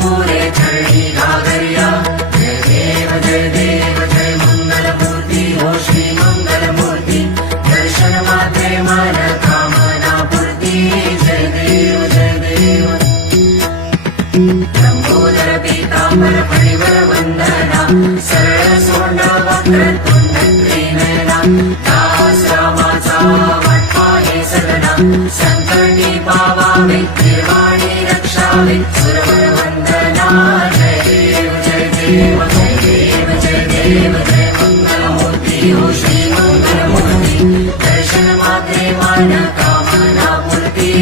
पुरे चरणी घागरिया जय देव जय मंगल मूर्ती हो श्री मंगल मूर्ती दर्शन मात्रे मन कामना पूर्ती जय देव लंबोदर पीतांबर फणिवर वंदना सरळ सोंड वक्रतुंड त्रिनयना दास रामाचा वाटपा हे सदना संकटी पावावे निर्वाणी रक्षावे सुरवर वंदना जय देव जय मंगल मूर्ती हो श्री मंगल मूर्ती दर्शन मात्रे मन कामना पूर्ती